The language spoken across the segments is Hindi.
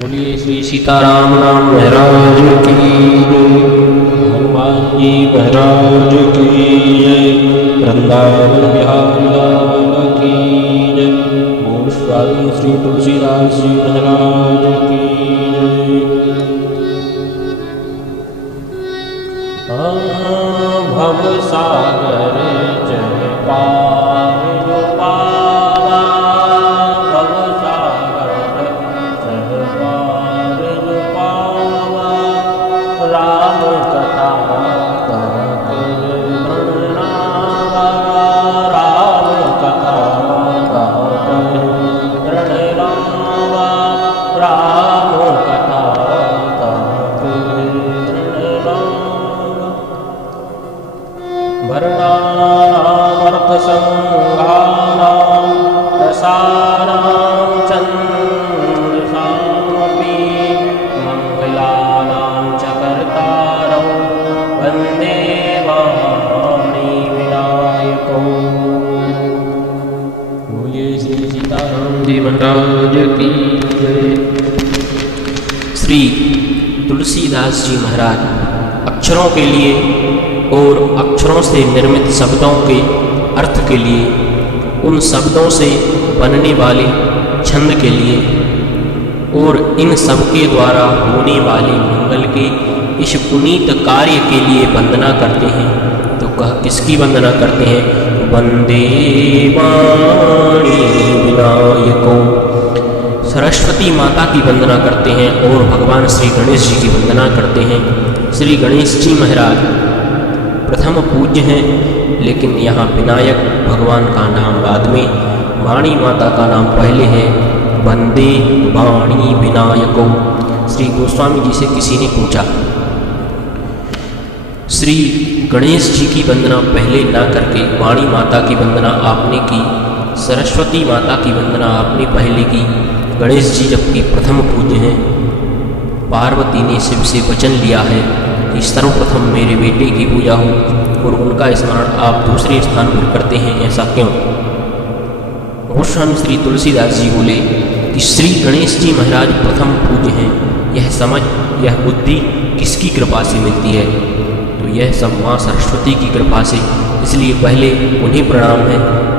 बोलिए श्री सीताराम नाम महाराज की जय। हनुमान जी महाराज की जय। वृंदावन बिहारी लाल की जय। बोल स्वामी श्री तुलसीदास जी महाराज की जय। भव सागर जय पार जो पावा, भव सागर जय पार जो पावा, राम कथा तन प्रणनावा, राम कथा तन प्रणनावा, राम कथा तन वर्णानामर्थ संघानां रसानां छन्दसामपि मंगलानां च कर्तारौ वन्दे वाणी विनायकौ। बोलिए श्री सीताराम जी महाराज की जय। श्री तुलसीदास जी महाराज अक्षरों के लिए और अक्षरों से निर्मित शब्दों के अर्थ के लिए, उन शब्दों से बनने वाले छंद के लिए और इन सब के द्वारा होने वाले मंगल के इस पुनीत कार्य के लिए वंदना करते हैं। तो किसकी वंदना करते हैं? वंदे वाणी विनायको, सरस्वती माता की वंदना करते हैं और भगवान श्री गणेश जी की वंदना करते हैं। श्री गणेश जी महाराज प्रथम पूज्य हैं, लेकिन यहाँ विनायक भगवान का नाम बाद में, वाणी माता का नाम पहले है। वंदे वाणी विनायको। श्री गोस्वामी जी से किसी ने पूछा, श्री गणेश जी की वंदना पहले ना करके वाणी माता की वंदना आपने की, सरस्वती माता की वंदना आपने पहले की। गणेश जी जबकि प्रथम पूज्य हैं, पार्वती ने शिव से वचन लिया है कि सर्वप्रथम मेरे बेटे की पूजा हो, और उनका स्मरण आप दूसरे स्थान पर करते हैं, ऐसा क्यों? गोस्वामी श्री तुलसीदास जी बोले कि श्री गणेश जी महाराज प्रथम पूज्य हैं। यह समझ, यह बुद्धि किसकी कृपा से मिलती है? तो यह सब माँ सरस्वती की कृपा से। इसलिए पहले उन्हें प्रणाम है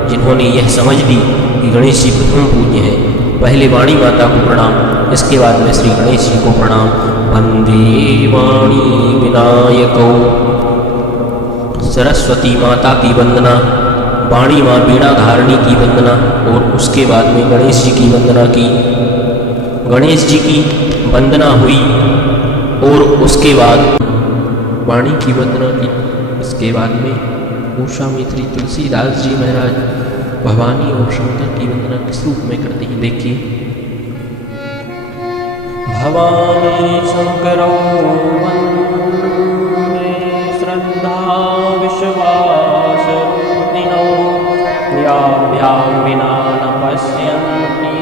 जिन्होंने यह समझ ली कि गणेश जी प्रथम पूज्य हैं। पहले वाणी माता को प्रणाम, इसके बाद में श्री गणेश जी को प्रणाम। वंदे वाणी विनायको, सरस्वती माता की वंदना, वाणी माँ वीणा धारणी की वंदना, और उसके बाद में गणेश जी की वंदना की। गणेश जी की वंदना हुई और उसके बाद वाणी की वंदना की। इसके बाद में गोस्वामी श्री तुलसीदास जी महाराज भवानी और शंकर की वंदना किस रूप में करते हैं? देखिए, भवानी शंकरौ वन्दे श्रद्धा विश्वास रूपिणौ, याभ्यां विना न पश्यन्ति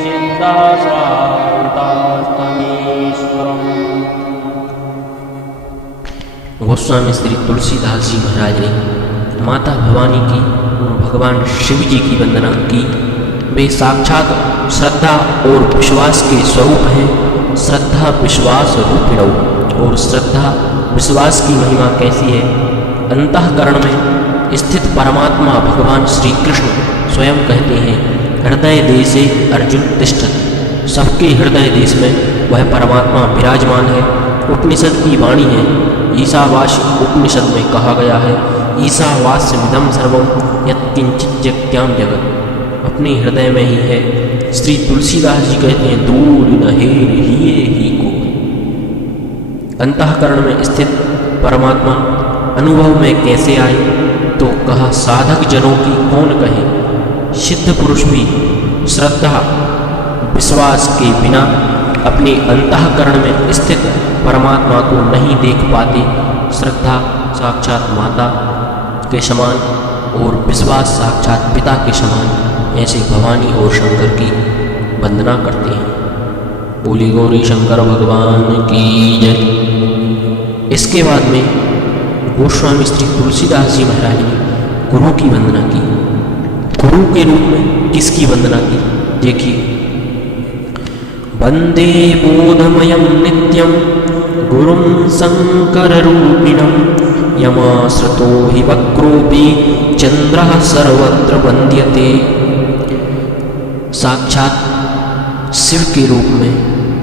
सिद्धा स्वान्तास्तमीश्वरम्। गोस्वामी श्री तुलसीदास जी महाराज ने माता भवानी की और भगवान शिव जी की वंदना की। वे साक्षात श्रद्धा और विश्वास के स्वरूप हैं। श्रद्धा विश्वास रूपिणौ, और श्रद्धा विश्वास की महिमा कैसी है? अंतःकरण में स्थित परमात्मा भगवान श्री कृष्ण स्वयं कहते हैं, हृदय देशे अर्जुन तिष्ठति। सबके हृदय देश में वह परमात्मा विराजमान है। उपनिषद की वाणी है। ईशावास्य उपनिषद में कहा गया है, ईशावास्यमिदं सर्वं यत्किंचित् जगत्यां जगत्, अपने हृदय में ही है। श्री तुलसीदास जी कहते हैं, दूर न हेर हिये ही को। अंतःकरण में स्थित परमात्मा अनुभव में कैसे आए? तो कहा, साधक जनों की कौन कहे, सिद्ध पुरुष भी श्रद्धा विश्वास के बिना अपने अंतःकरण में स्थित परमात्मा को नहीं देख पाते। श्रद्धा साक्षात माता के समान और विश्वास साक्षात पिता के समान, ऐसे भवानी और शंकर की वंदना करते हैं। बोली गौरी शंकर भगवान की जय। इसके बाद में गोस्वामी श्री तुलसीदास जी महाराज ने गुरु की वंदना की। गुरु के रूप में किसकी वंदना की? देखिए, वंदे बोधमयं नित्यं गुरुं शंकररूपिणं यमाश्रितो हि वक्रोऽपि चंद्रः सर्वत्र वन्द्यते। साक्षात शिव के रूप में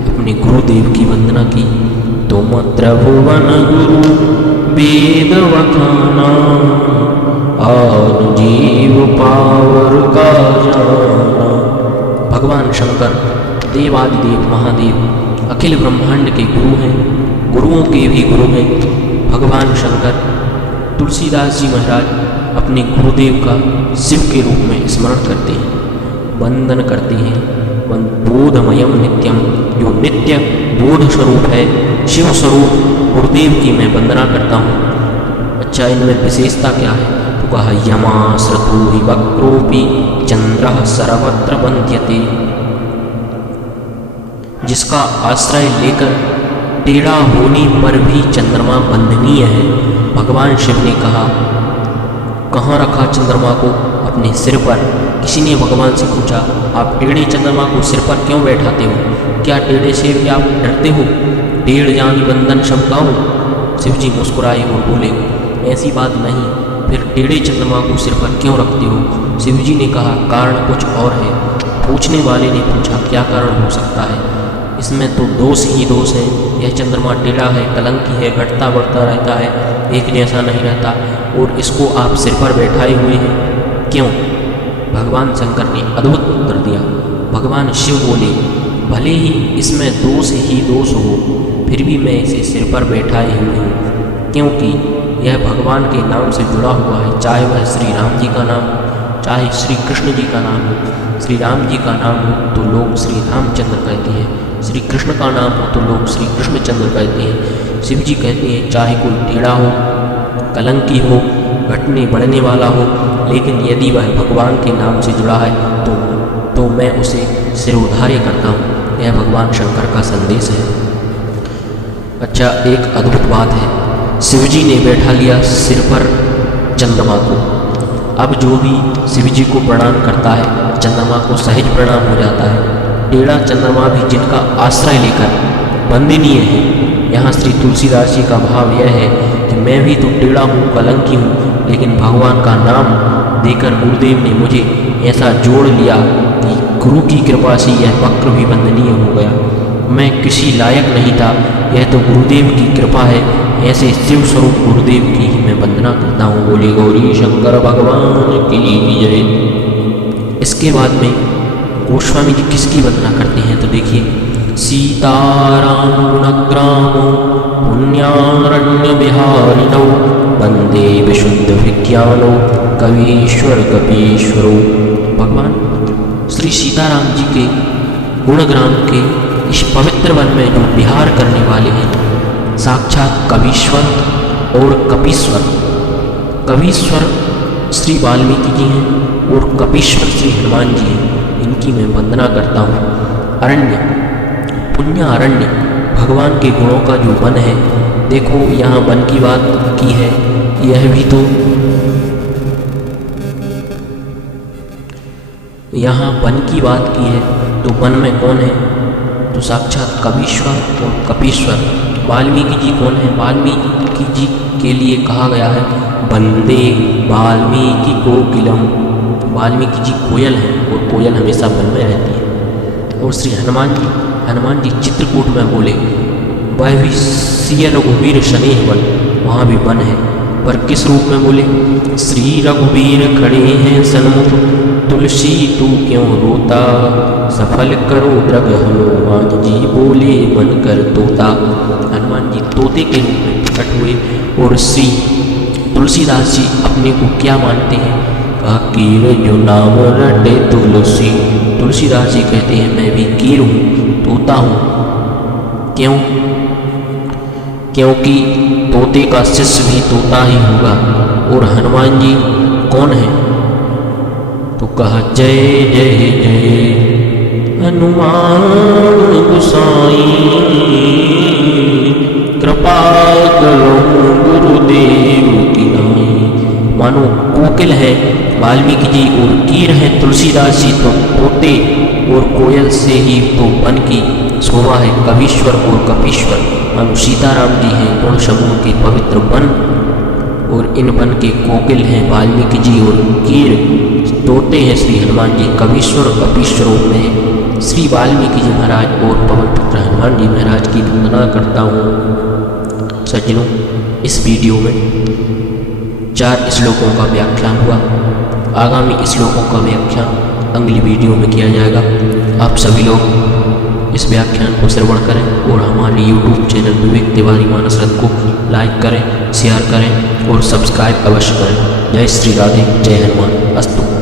अपने गुरुदेव की वंदना की। तुम त्रिभुवन गुरु वेद वखाना जीव पावर का जाना। भगवान शंकर देवादिदेव महादेव अखिल ब्रह्मांड के गुरु हैं, गुरुओं के भी गुरु हैं। भगवान शंकर तुलसीदास जी महाराज अपने गुरुदेव का शिव के रूप में स्मरण करते हैं, वंदन करते हैं। बोधमयम नित्यम, जो नित्य बोध स्वरूप है, शिव स्वरूप गुरुदेव की मैं वंदना करता हूँ। अच्छा, इनमें विशेषता क्या है? तो कहा यमाश्रितो हि वक्रोऽपि चंद्रः सर्वत्र वन्द्यते। जिसका आश्रय लेकर टेढ़ा होने पर भी चंद्रमा वंदनीय है। भगवान शिव ने कहा, कहाँ रखा चंद्रमा को? अपने सिर पर। किसी ने भगवान से पूछा, आप टेढ़े चंद्रमा को सिर पर क्यों बैठाते हो? क्या टेढ़े से भी आप डरते हो? टेढ़ जानी वंदन शब गाऊं। शिव जी मुस्कुराए और बोले, ऐसी बात नहीं, फिर टेढ़े चंद्रमा को सिर पर क्यों रखते हो? शिव जी ने कहा, कारण कुछ और है। पूछने वाले ने पूछा, क्या कारण हो सकता है? इसमें तो दोष ही दोष है। यह चंद्रमा टेढ़ा है, कलंकी है, घटता बढ़ता रहता है, एक जैसा नहीं रहता, और इसको आप सिर पर बैठाए हुए हैं, क्यों? भगवान शंकर ने अद्भुत उत्तर दिया। भगवान शिव बोले, भले ही इसमें दोष ही दोष हो, फिर भी मैं इसे सिर पर बैठाए हुए हूँ, क्योंकि यह भगवान के नाम से जुड़ा हुआ है। चाहे वह श्री राम जी का नाम, चाहे श्री कृष्ण जी का नाम हो। श्री राम जी का नाम हो तो लोग श्री रामचंद्र कहते हैं, श्री कृष्ण का नाम हो तो लोग श्री कृष्णचंद्र कहते हैं। शिव जी कहते हैं, चाहे कोई टेढ़ा हो, कलंकी हो, घटने बढ़ने वाला हो, लेकिन यदि वह भगवान के नाम से जुड़ा है तो मैं उसे सिर उधार्य करता हूँ। यह भगवान शंकर का संदेश है। अच्छा, एक अद्भुत बात है, शिव जी ने बैठा लिया सिर पर चंद्रमा को। अब जो भी शिव जी को प्रणाम करता है, चंद्रमा को सहज प्रणाम हो जाता है। टेढ़ा चंद्रमा भी जिनका आश्रय लेकर वंदनीय है। यहाँ श्री तुलसीदास जी का भाव यह है कि मैं भी तो टेढ़ा हूँ, कलंकी हूँ, लेकिन भगवान का नाम देकर गुरुदेव ने मुझे ऐसा जोड़ लिया कि गुरु की कृपा से यह वक्र भी वंदनीय हो गया। मैं किसी लायक नहीं था, यह तो गुरुदेव की कृपा है। ऐसे शिव स्वरूप गुरुदेव की ही मैं वंदना करता हूँ। बोले गौरी शंकर भगवान की जय। इसके बाद में गोस्वामी जी किसकी वंदना करते हैं? तो देखिए, सीताराम गुणग्रामो पुण्यारण्य विहारिणो वंदे विशुद्ध विज्ञानो कवीश्वर कपीश्वरो। भगवान श्री सीताराम जी के गुणग्राम के इस पवित्र वन में जो विहार करने वाले हैं, साक्षात कवीश्वर और कपीश्वर। कवीश्वर श्री वाल्मीकि जी हैं और कपीश्वर श्री हनुमान जी हैं। इनकी मैं वंदना करता हूँ। अरण्य, पुण्य अरण्य, भगवान के गुणों का जो वन है। देखो, यहाँ वन की बात की है, यह भी तो यहाँ वन की बात की है, तो वन में कौन है? तो साक्षात कवीश्वर और कपीश्वर। वाल्मीकि जी कौन है? वाल्मीकि जी के लिए कहा गया है, वंदे वाल्मीकि कोकिलम। वाल्मीकि जी कोयल हैं और कोयल हमेशा वन में रहती है। और श्री हनुमान जी चित्रकूट में बोले, वह भी सिय रघुवीर शनेह वन, वहाँ भी वन है, पर किस रूप में बोले? श्री रघुवीर खड़े हैं सन्मुख, तुलसी तू क्यों रोता, सफल करो द्रग हनुमान जी बोले मन कर तोता। हनुमान जी तोते के रूप में प्रकट हुए। और श्री तुलसीदास जी अपने को क्या मानते हैं? कीर जो नाम रटे तुलसी। तुलसीदास जी कहते हैं, मैं भी कीर हूँ, तोता हूँ। क्यों? क्योंकि तोते का शिष्य भी तोता ही होगा। और हनुमान जी कौन है? तो कहा, जय जय जय हनुमान गोसाई, कृपा करो गुरुदेव की नाई। मानो कोकिल है वाल्मीकि जी और कीर हैं तुलसीदास जी तो तोते और कोयल से ही तो वन की शोभा है कवीश्वर और कपीश्वर। मानो सीताराम जी हैं गुण समूह के पवित्र वन और इन वन के कोकिल हैं वाल्मीकि जी और कीर तोते हैं श्री हनुमान जी। कवीश्वर और कपीश्वरों में श्री वाल्मीकि जी महाराज और पवन पुत्र हनुमान जी महाराज की वंदना करता हूँ। सज्जनों, इस वीडियो में 4 श्लोकों का व्याख्यान हुआ। आगामी श्लोकों का व्याख्यान अगली वीडियो में किया जाएगा। आप सभी लोग इस व्याख्यान को श्रवण करें और हमारे YouTube चैनल विवेक तिवारी मानस रथ को लाइक करें, शेयर करें और सब्सक्राइब अवश्य करें। जय श्री राधे, जय हनुमान। अस्तु।